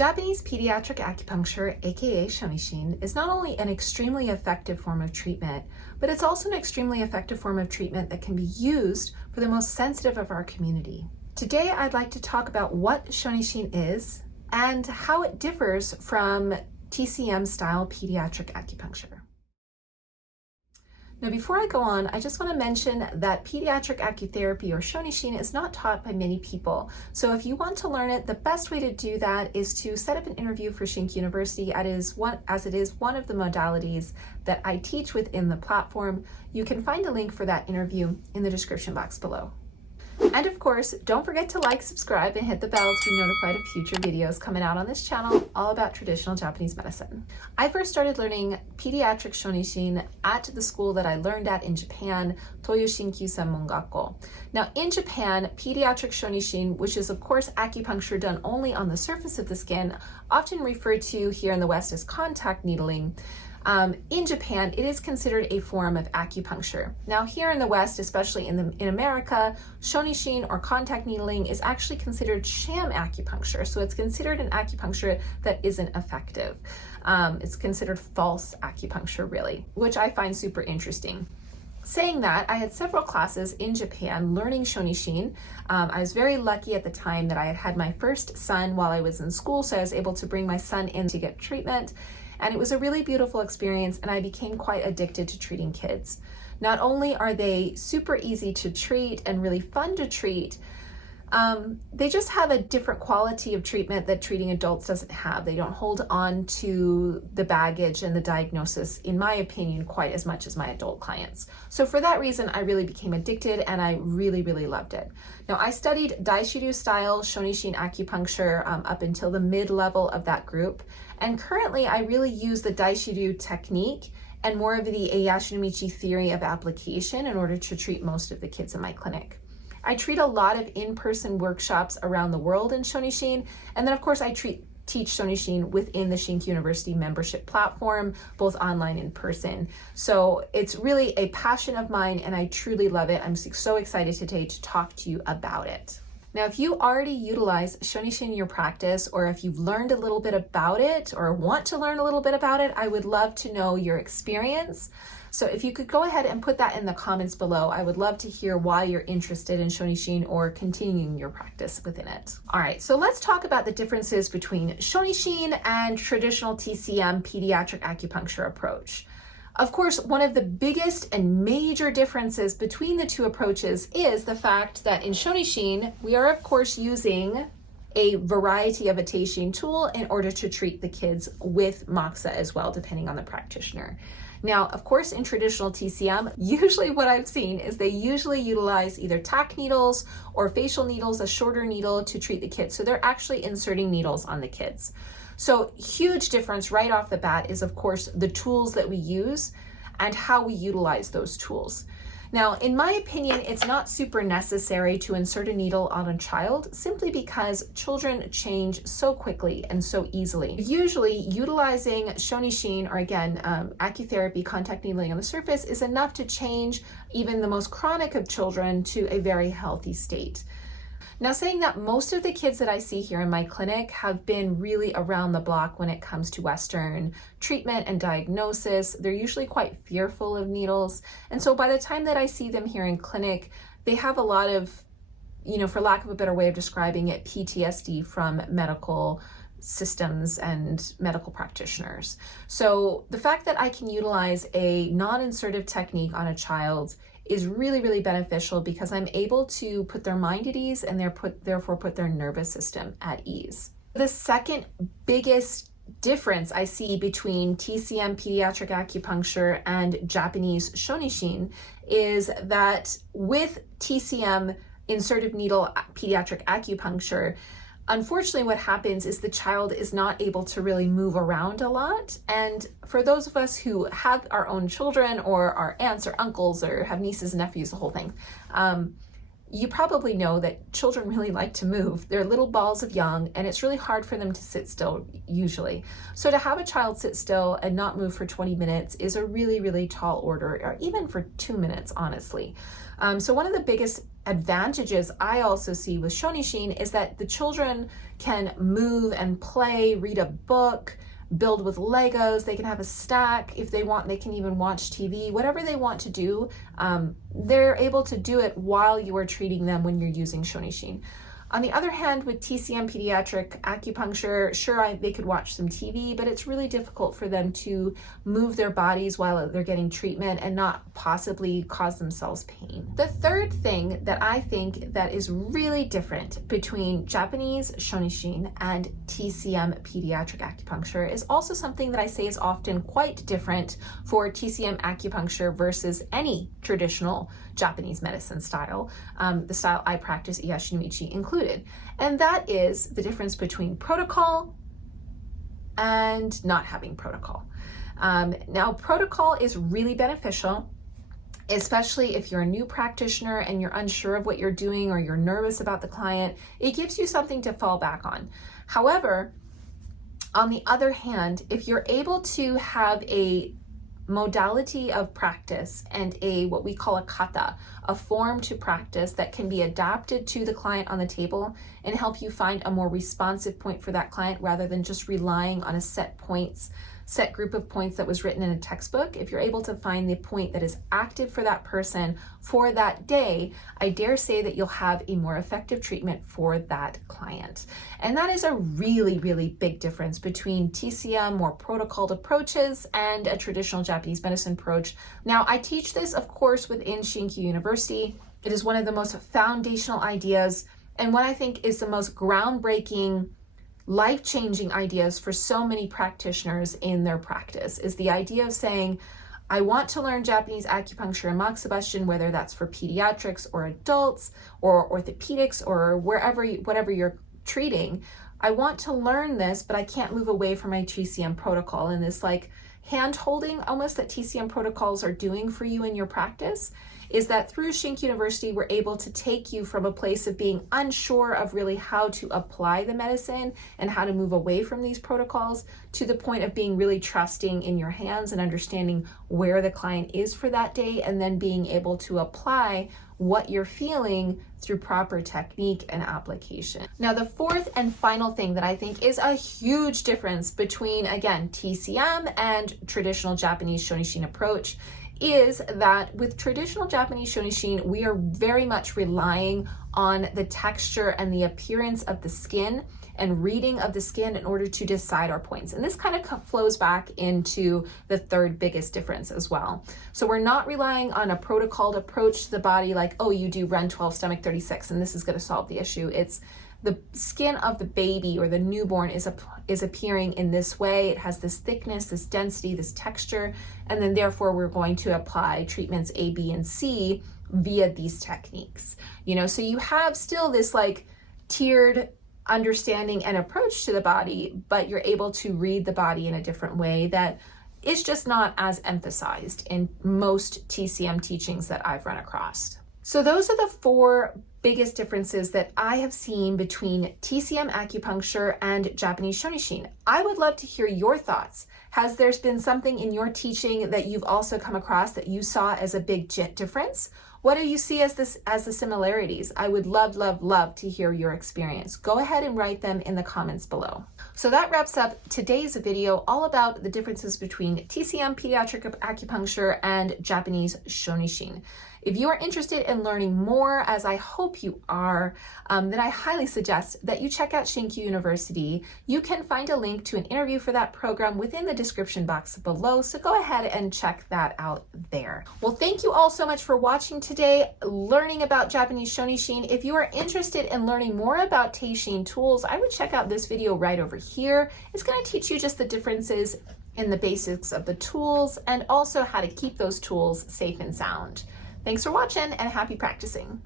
Japanese pediatric acupuncture, aka Shonishin, is not only an extremely effective form of treatment, but it's also an extremely effective form of treatment that can be used for the most sensitive of our community. Today, I'd like to talk about what Shonishin is and how it differs from TCM style pediatric acupuncture. Now, before I go on, I just want to mention that pediatric acutherapy or Shonishin is not taught by many people. So if you want to learn it, the best way to do that is to set up an interview for ShinKyu University, as it is one of the modalities that I teach within the platform. You can find a link for that interview in the description box below. And of course, don't forget to like, subscribe, and hit the bell to be notified of future videos coming out on this channel all about traditional Japanese medicine. I first started learning pediatric Shonishin at the school that I learned at in Japan, Toyo ShinKyu Senmon Gakko. Now in Japan, pediatric Shonishin, which is of course acupuncture done only on the surface of the skin, often referred to here in the West as contact needling, in Japan, it is considered a form of acupuncture. Now here in the West, especially in America, Shonishin or contact needling is actually considered sham acupuncture. So it's considered an acupuncture that isn't effective. It's considered false acupuncture really, which I find super interesting. Saying that, I had several classes in Japan learning Shonishin. I was very lucky at the time that I had had my first son while I was in school, so I was able to bring my son in to get treatment. And it was a really beautiful experience, and I became quite addicted to treating kids. Not only are they super easy to treat and really fun to treat, they just have a different quality of treatment that treating adults doesn't have. They don't hold on to the baggage and the diagnosis, in my opinion, quite as much as my adult clients. So for that reason, I really became addicted and I really, really loved it. Now I studied Daishiru style Shonishin acupuncture up until the mid-level of that group. And currently I really use the Daishiru technique and more of the Eyashinomichi theory of application in order to treat most of the kids in my clinic. I treat a lot of in-person workshops around the world in Shonishin, and then of course I teach Shonishin within the ShinKyu University membership platform, both online and in person. So it's really a passion of mine and I truly love it. I'm so excited today to talk to you about it. Now, if you already utilize Shonishin in your practice, or if you've learned a little bit about it or want to learn a little bit about it, I would love to know your experience. So if you could go ahead and put that in the comments below, I would love to hear why you're interested in Shonishin or continuing your practice within it. All right, so let's talk about the differences between Shonishin and traditional TCM pediatric acupuncture approach. Of course, one of the biggest and major differences between the two approaches is the fact that in Shonishin, we are of course using a variety of a teishin tool in order to treat the kids with moxa as well, depending on the practitioner. Now, of course, in traditional TCM, usually what I've seen is they usually utilize either tack needles or facial needles, a shorter needle to treat the kids. So they're actually inserting needles on the kids. So huge difference right off the bat is of course the tools that we use and how we utilize those tools. Now, in my opinion, it's not super necessary to insert a needle on a child simply because children change so quickly and so easily. Usually utilizing Shonishin, or again, acutherapy, contact needling on the surface, is enough to change even the most chronic of children to a very healthy state. Now, saying that, most of the kids that I see here in my clinic have been really around the block when it comes to Western treatment and diagnosis. They're usually quite fearful of needles. And so by the time that I see them here in clinic, they have a lot of, for lack of a better way of describing it, PTSD from medical systems and medical practitioners. So the fact that I can utilize a non-insertive technique on a child is really, really beneficial because I'm able to put their mind at ease and therefore put their nervous system at ease. The second biggest difference I see between TCM pediatric acupuncture and Japanese Shonishin is that with TCM insertive needle pediatric acupuncture, unfortunately, what happens is the child is not able to really move around a lot. And for those of us who have our own children or our aunts or uncles or have nieces and nephews, the whole thing, you probably know that children really like to move. They're little balls of young, and it's really hard for them to sit still usually. So to have a child sit still and not move for 20 minutes is a really, really tall order, or even for 2 minutes, honestly. So one of the biggest advantages I also see with Shonishin is that the children can move and play, read a book, build with Legos, they can have a stack if they want, they can even watch TV, whatever they want to do, they're able to do it while you are treating them when you're using Shonishin. On the other hand, with TCM pediatric acupuncture, sure, they could watch some TV, but it's really difficult for them to move their bodies while they're getting treatment and not possibly cause themselves pain. The third thing that I think that is really different between Japanese Shonishin and TCM pediatric acupuncture is also something that I say is often quite different for TCM acupuncture versus any traditional Japanese medicine style, the style I practice, Ieyashi no Ichi included. And that is the difference between protocol and not having protocol. Now, protocol is really beneficial, especially if you're a new practitioner and you're unsure of what you're doing or you're nervous about the client. It gives you something to fall back on. However, on the other hand, if you're able to have a modality of practice and what we call a kata, a form to practice that can be adapted to the client on the table and help you find a more responsive point for that client rather than just relying on a set group of points that was written in a textbook. If you're able to find the point that is active for that person for that day, I dare say that you'll have a more effective treatment for that client. And that is a really, really big difference between TCM, more protocoled approaches, and a traditional Japanese medicine approach. Now, I teach this, of course, within ShinKyu University. It is one of the most foundational ideas and what I think is the most groundbreaking, life-changing ideas for so many practitioners in their practice is the idea of saying, I want to learn Japanese acupuncture and moxibustion, whether that's for pediatrics or adults or orthopedics or whatever you're treating. I want to learn this, but I can't move away from my TCM protocol, and this like hand-holding almost that TCM protocols are doing for you in your practice is that through ShinKyu University, we're able to take you from a place of being unsure of really how to apply the medicine and how to move away from these protocols to the point of being really trusting in your hands and understanding where the client is for that day, and then being able to apply what you're feeling through proper technique and application. Now, the fourth and final thing that I think is a huge difference between, again, TCM and traditional Japanese Shonishin approach is that with traditional Japanese Shonishin, we are very much relying on the texture and the appearance of the skin and reading of the skin in order to decide our points. And this kind of flows back into the third biggest difference as well. So we're not relying on a protocoled approach to the body like, oh, you do Ren 12, stomach 36, and this is gonna solve the issue. It's the skin of the baby or the newborn is appearing in this way. It has this thickness, this density, this texture, and then therefore we're going to apply treatments A, B, and C via these techniques. So you have still this like tiered understanding and approach to the body, but you're able to read the body in a different way that is just not as emphasized in most TCM teachings that I've run across. So those are the four biggest differences that I have seen between TCM acupuncture and Japanese Shonishin. I would love to hear your thoughts. Has there been something in your teaching that you've also come across that you saw as a big difference? What do you see as the similarities? I would love to hear your experience. Go ahead and write them in the comments below. So that wraps up today's video all about the differences between TCM pediatric acupuncture and Japanese Shonishin. If you are interested in learning more, as I hope you are, then I highly suggest that you check out ShinKyu University. You can find a link to an interview for that program within the description box below, so go ahead and check that out there. Well, thank you all so much for watching today, learning about Japanese Shonishin. If you are interested in learning more about Teishin tools, I would check out this video right over here. It's going to teach you just the differences in the basics of the tools and also how to keep those tools safe and sound. Thanks for watching and happy practicing.